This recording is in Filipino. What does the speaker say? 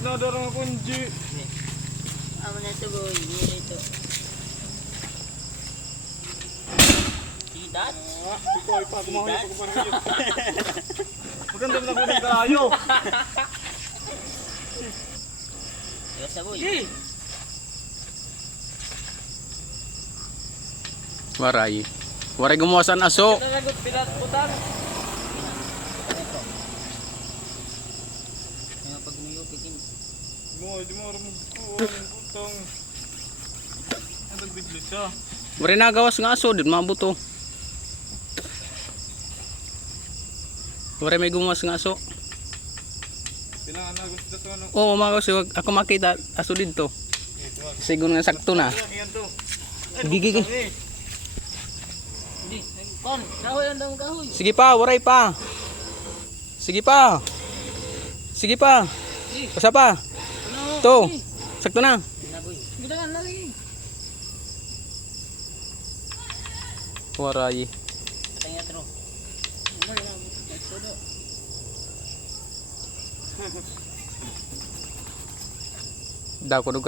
na darang kunji. Amo na ito boy, dito. Sidat? Ikaw pa, kumahoy pa kumahoy. Maganda na kunin tayo. Basta boy. Waray. Waray gumawasan aso. Nalagot pinatputan. Mga pag niyupikin. Di mo aram kuwan putong. Ang bidlit siya. Waray nagawas nga aso, din mabuto. Waray may gumawas nga aso. Pinangan na gusto to ano. Oo, magawas ako makita aso dito. Sigun nga sakto na. Yan to. Gigi. Hindi. Kon, kahoy ang daw kahoy. Sige pa, waray pa. Sige pa. Sige pa. Pasa pa. Ano? To. Sakto na. Na boy. Gidangan lagi. Waray. Katanya tro. Ano na? Todo. Daw ko